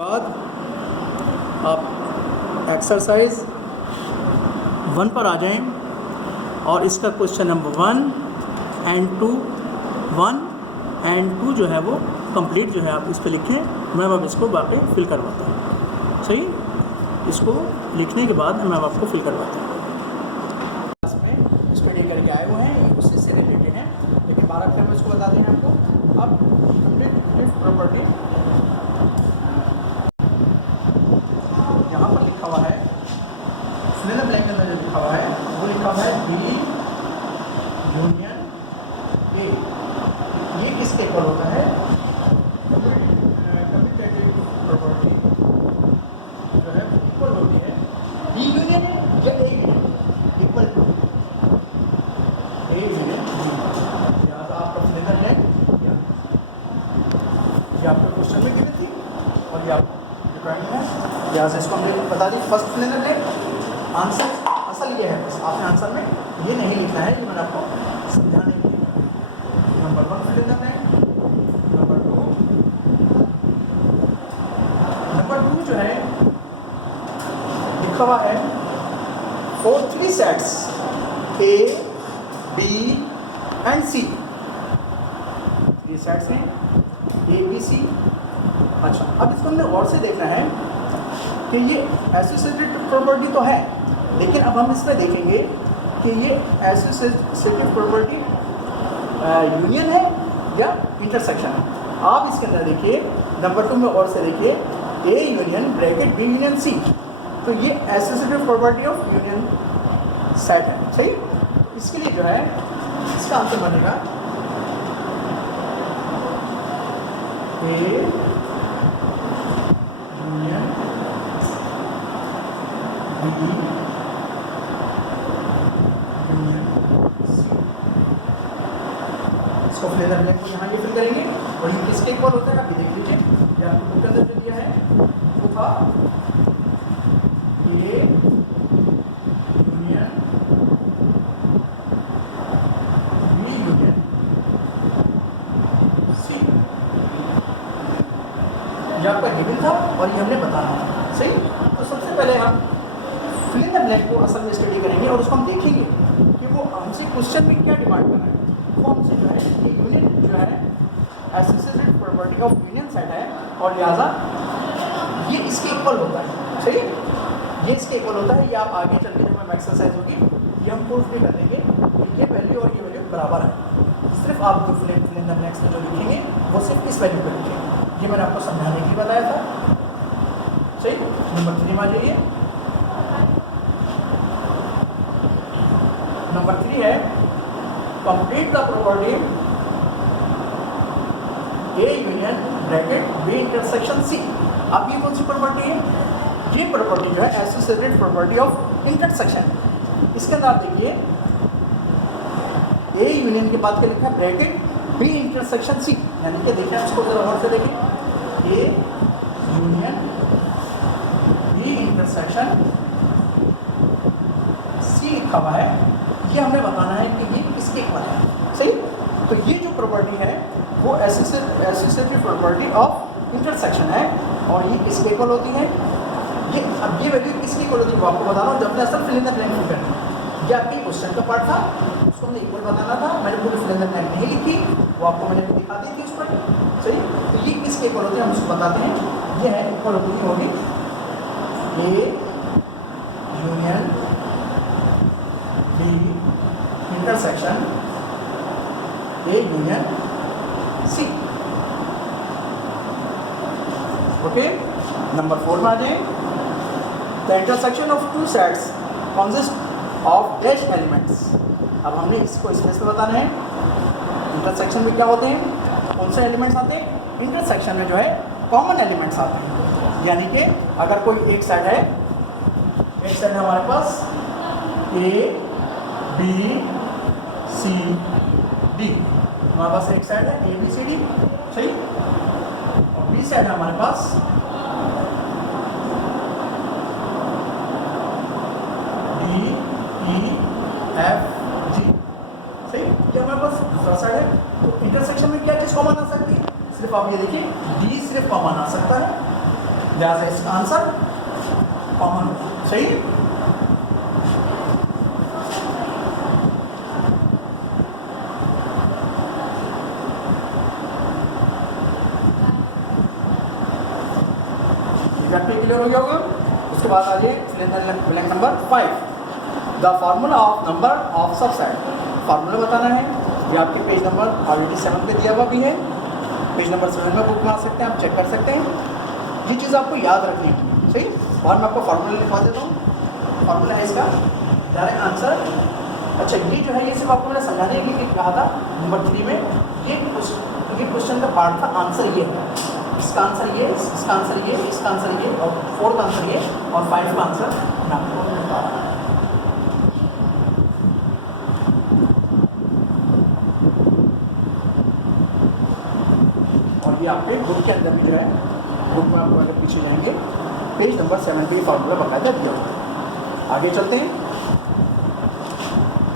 बाद आप एक्सरसाइज 1 पर आ जाएं और इसका क्वेश्चन नंबर 1 एंड 2 जो है वो कंप्लीट जो है आप इस पे लिखें। मैं अब इसको बाकी फिल करवाता हूँ। सही, इसको लिखने के बाद मैं अब आपको फिल करवाता हूँ। क्लास में स्टडी करके आए हुए हैं, ये उसी से रिलेटेड हैं, लेकिन 12 फिर मैं इसको बता दें आपको। अब कंप्लीट प्रॉपर्टी यहाँ पर लिखा हुआ है, फिल द ब्लैंक के अंदर जो लिखा हुआ है वो लिखा हुआ है बी यूनियन ए। ये किसके इक्वल होता है? कम्यूटेटिव प्रॉपर्टी जो है वो इक्वल होती है बी यूनियन ए या A union equal to A union B. लिहाजा आपका फिल द ब्लैंक ये आपको क्वेश्चन में गिवन थी और ये आपको है। यहाँ से इसको हमने बता दी first fill in the blank. Answer असल ये है, बस आपने आंसर में ये नहीं लिखना है, ये मैंने आपको समझाने के लिए। Number 1 fill in the blank, number 2 जो है लिखा हुआ है for 3 sets A B and C. 3 sets हैं ए बी सी। अच्छा, अब इसको हमने गौर से देखना है कि ये एसोसिएटेड प्रॉपर्टी तो है, लेकिन अब हम इसमें देखेंगे कि ये एसोसिएटेड प्रॉपर्टी यूनियन है या इंटरसेक्शन है। आप इसके अंदर देखिए नंबर 2 में गौर से देखिए, A union bracket B union C, तो ये associated property of union set है। सही, इसके लिए जो है इसका आंसर बनेगा ए इसको फिल इन द ब्लैंक को यहाँ ये फिल करेंगे और ये किसके इक्वल होता है आप ये देख लीजिए। या आपको बुक अंदर जो दिया है वो था A union B union C. ये आपका गिवन था और ये हमने बताना था। सही, तो सबसे पहले हम फिल इन द ब्लैंक को असल में स्टडी करेंगे और उसको हम देखेंगे कि वो हमसे क्वेश्चन में क्या डिमांड कर रहा है। वो हमसे जो है कि यूनियन जो है associated property of union set है और लिहाजा ये इसके इक्वल होता है। सही, ये इसके इक्वल होता है। ये आप आगे चल के जब हम एक्सरसाइज होगी ये हम प्रूफ भी कर देंगे कि ये वैल्यू और ये वैल्यू बराबर है। सिर्फ आप जो फिल इन द ब्लैंक्स में जो लिखेंगे वो सिर्फ इस वैल्यू पर लिखेंगे। ये मैंने आपको समझाने के लिए बताया था। सही, नंबर 3 में आ जाइए। नंबर 3 है complete the property A union bracket B intersection C. अब ये कौन सी प्रॉपर्टी है? ये प्रॉपर्टी जो है एसोसिएटेड प्रॉपर्टी ऑफ इंटरसेक्शन। इसके अंदर आप देखिए ए यूनियन के बाद क्या लिखा है? Bracket B intersection C. यानी कि देखिए इसको जरा और से देखें, A union B intersection C लिखा हुआ है। ये हमें बताना है कि ये किसके इक्वल है। सही, तो ये जो प्रॉपर्टी है वो एसोसिएटेड प्रॉपर्टी ऑफ इंटरसेक्शन है और ये किसके इक्वल होती है? ये अब ये वैल्यू किसके इक्वल होती है वो आपको बता रहा हूँ। जब मैं असल फिल इन द ब्लैंक नहीं करना, ये आपके क्वेश्चन का पार्ट था, उसको हमने इक्वल बताना था। मैंने पूरी फिल इन द ब्लैंक नहीं लिखी, वो आपको मैंने दिखा दी थी उस पर। सही, तो ये किसके इक्वल होती है हम उसको बताते हैं। ये है इक्वल होगी A union B intersection A union C. Okay, number 4 में आ जाए। The intersection of 2 sets consist of dash elements. अब हमने इसको स्पेस में बताना है। इंटरसेक्शन में क्या होते हैं, कौन से एलिमेंट्स आते हैं? इंटरसेक्शन में जो है कॉमन एलिमेंट्स आते हैं। यानी कि अगर कोई एक सेट है, एक सेट है हमारे पास ए बी सी डी, हमारे पास एक सेट है ए बी सी डी। सही, और बी सेट है हमारे पास डी ई एफ जी। सही, ये हमारे पास दूसरा सेट है। तो इंटरसेक्शन में क्या चीज़ कॉमन आ सकती है? सिर्फ आप ये देखिए डी सिर्फ कॉमन आ सकता है, जहाँ से इसका आंसर कॉमन होगा। सही। क्लियर हो गया होगा। उसके बाद आ जाइए blank number 5, the formula of number of subset. Formula बताना है। ये आपके पेज नंबर ऑलरेडी 7 पे दिया हुआ भी है, पेज नंबर 7 में बुक में आ सकते हैं, आप चेक कर सकते हैं। ये चीज़ आपको याद रखनी है। सही। और मैं आपको फार्मूला लिखवा देता हूँ। फार्मूला है इसका डायरेक्ट आंसर। अच्छा, ये जो है ये सिर्फ आपको मैंने समझाने के लिए कहा था नंबर 3 में। ये क्वेश्चन का पार्ट था, आंसर ये है, इसका आंसर ये, इसका आंसर ये, इसका आंसर ये, और 4 का आंसर ये, और 5 का आंसर मैं आपको बता रहा हूँ। और ये आपके बुक के अंदर भी जो है, बुक में आपको अगर पीछे जाएंगे पेज नंबर 7 पे फार्मूला बकायदा दिया हुआ है। आगे चलते हैं।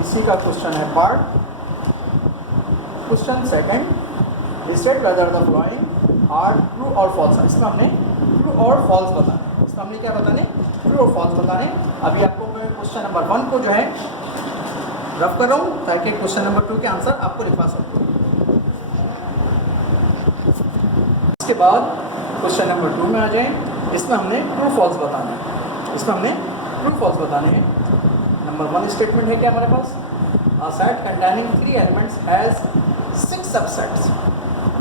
इसी का क्वेश्चन है part question second, state whether the following are true और फॉल्स। इसमें हमने ट्रू और फॉल्स बताना है। इसमें हमने क्या बताने, ट्रू और फॉल्स बताने। अभी आपको मैं क्वेश्चन नंबर 1 को जो है रफ कर रहा हूँ ताकि क्वेश्चन नंबर 2 के आंसर आपको लिखवा सकूँ। इसके बाद क्वेश्चन नंबर 2 में आ जाएं। इसमें हमने ट्रू फॉल्स बताना है। इसमें हमने ट्रू फॉल्स बताने हैं। नंबर 1 स्टेटमेंट है क्या हमारे पास, a set containing 3 elements has 6 subsets.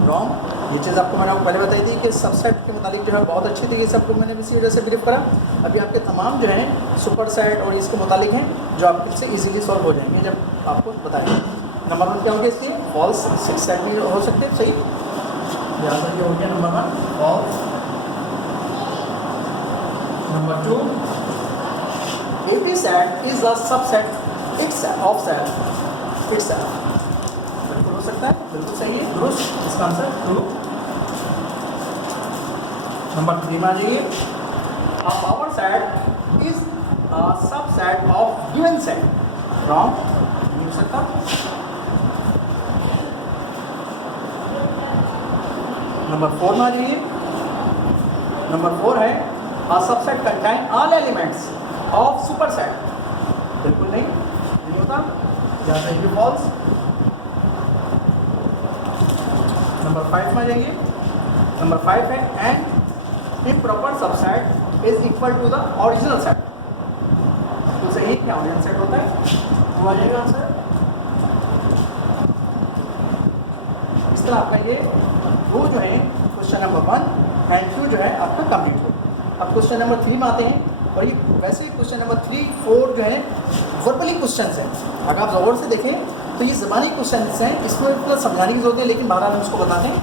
Wrong. ये चीज़ आपको मैंने पहले बताई थी कि सबसेट के मुताबिक जो है बहुत अच्छी थी, ये सबको मैंने इसी वजह से ब्रीफ करा। अभी आपके तमाम जो हैं सुपर सेट और इसके मुताबिक हैं जो आपके से इजीली सॉल्व हो जाएंगे जब आपको बताएंगे। नंबर 1 क्या हो गया इसकी, फॉल्स। 6 सेट भी हो सकते हैं। सही। यहाँ पर ये हो गया number 1 false. Number 2, every set is a subset itself of set itself। बिल्कुल हो सकता है, बिल्कुल सही है, दुरुस्त। इसका आंसर ट्रू। नंबर 3 में आ जाइए, a power set is a subset of given set. Wrong, नहीं हो सकता। नंबर 4 में आ जाइए। नंबर 4 है a subset contain all elements of super set. बिल्कुल नहीं होता, यहाँ से भी फॉल्स। नंबर 5 में जाइए। नंबर 5 है and improper subset is equal to the original set. तो सही है, क्या ओरिजिनल सेट होता है, तो आ जाएगा आंसर। इस तरह आपका ये वो जो है क्वेश्चन नंबर 1 एंड 2 जो है आपका कंप्लीट हो। अब क्वेश्चन नंबर 3 में आते हैं। और ये वैसे ही क्वेश्चन नंबर 3, 4 जो है वर्बली क्वेश्चन हैं। अगर आप गौर से देखें तो ये ज़बानी क्वेश्चन हैं, इसमें इतना समझाने की जरूरत है, लेकिन बहरहाल हम उसको बताते हैं।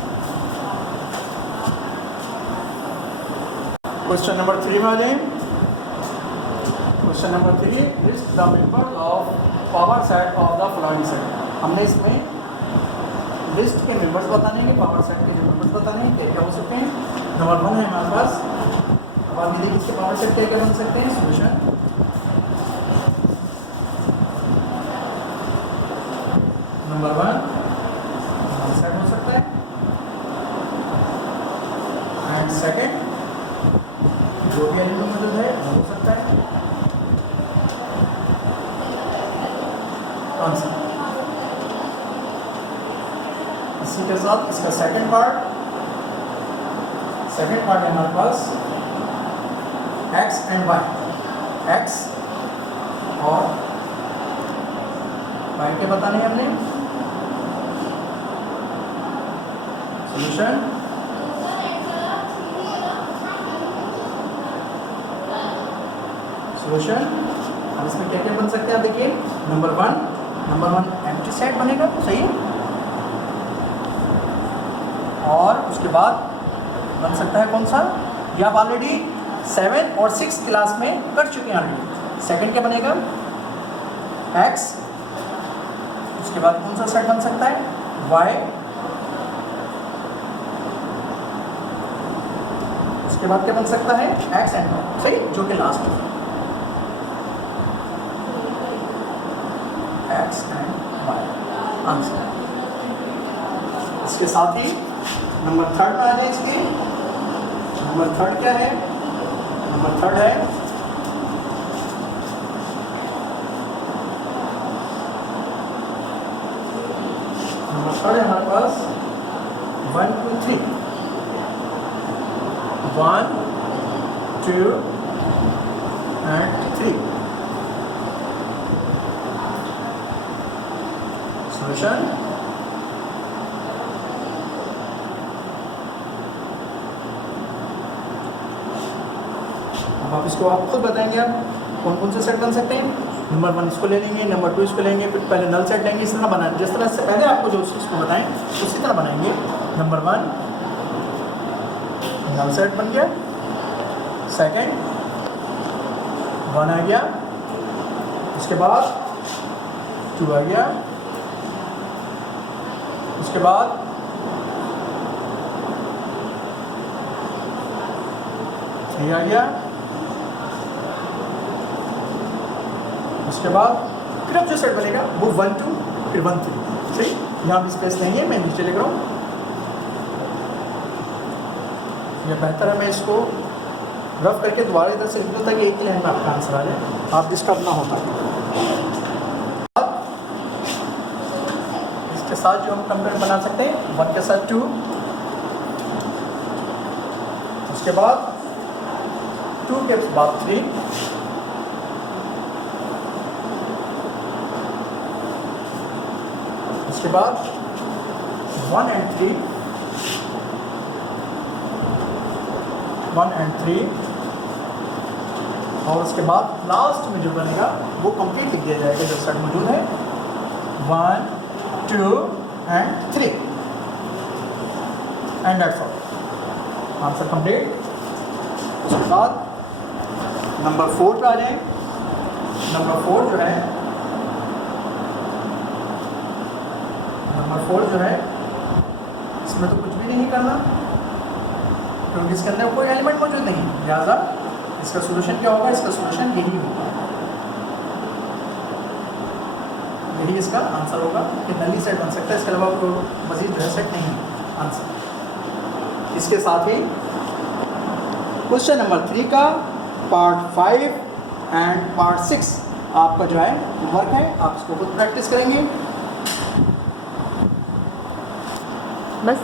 क्वेश्चन नंबर 3 में आ जाए। Question number 3, list the members of power set of the following set. हमने इसमें लिस्ट के मेंबर्स बताने हैं, पावर सेट के मेंबर्स बताने हैं, क्या क्या हो सकते हैं। नंबर 1 है हमारे पास, अब आप देखिए इसके पावर सेट क्या क्या बन सकते हैं। सोल्यूशन, नंबर 1 सेट हो सकता है, एंड सेकंड जो भी एलिमेंट मौजूद है वो हो सकता है आंसर। इसी के साथ इसका सेकंड पार्ट है हमारे पास x एंड y। x और y के बताने हैं हमने। सोल्यूशन, अब इसमें क्या क्या बन सकते हैं आप देखिए। नंबर 1 एम्प्टी सेट बनेगा, सही है। और उसके बाद बन सकता है कौन सा, ये आप ऑलरेडी 7 और 6 क्लास में कर चुके हैं ऑलरेडी। सेकंड क्या बनेगा, x। उसके बाद कौन सा सेट बन सकता है, y। उसके बाद क्या बन सकता है, x एंड y, सही, जो कि लास्ट है x एंड y आंसर। इसके साथ ही नंबर 3 में आ जाए। इसके नंबर 3 क्या है, नंबर थर्ड है हमारे पास 1 2 3 1 2 and 3 solution अब आप इसको आप खुद बताएंगे आप कौन कौन से सेट बन सकते हैं। नंबर 1 इसको ले लेंगे, नंबर 2 इसको लेंगे, फिर पहले नल सेट लेंगे, इस तरह बनाएंगे जिस तरह से पहले आपको जो इसको बताएं उसी तरह बनाएंगे। नंबर 1 नल सेट बन गया, सेकंड 1 आ गया, उसके बाद 2 आ गया, उसके बाद 3 आ गया, उसके बाद फिर अब जो सेट बनेगा वो 1 2 फिर 1 3। सही, यहाँ भी स्पेस लेंगे, मैं नीचे लिख रहा हूँ। यह बेहतर है मैं इसको रफ करके दोबारा इधर से लिख दूँ ताकि एक ही लाइन में आपका आंसर आ जाए, आप डिस्टर्ब ना होता। इसके साथ जो हम कंपेयर बना सकते हैं 1 के साथ 2, उसके बाद 2 के बाद 3, उसके बाद 1 and 3, 1 and 3, और उसके बाद लास्ट में जो बनेगा वो कंप्लीट लिख दिया जाएगा जो सेट मौजूद है 1 2 and 3 and that's all, answer complete. उसके बाद नंबर 4 पे आ जाए। नंबर 4 जो है इसमें तो कुछ भी नहीं करना क्योंकि इसके अंदर कोई एलिमेंट मौजूद नहीं है, लिहाजा इसका सॉल्यूशन क्या होगा, इसका सॉल्यूशन यही होगा, यही इसका आंसर होगा कि नली सेट बन सकता है, इसके अलावा कोई मजीद जो है सेट नहीं है आंसर। इसके साथ ही क्वेश्चन नंबर 3 का पार्ट 5 एंड पार्ट 6 आपका जो है वर्क है, आप इसको खुद प्रैक्टिस करेंगे बस।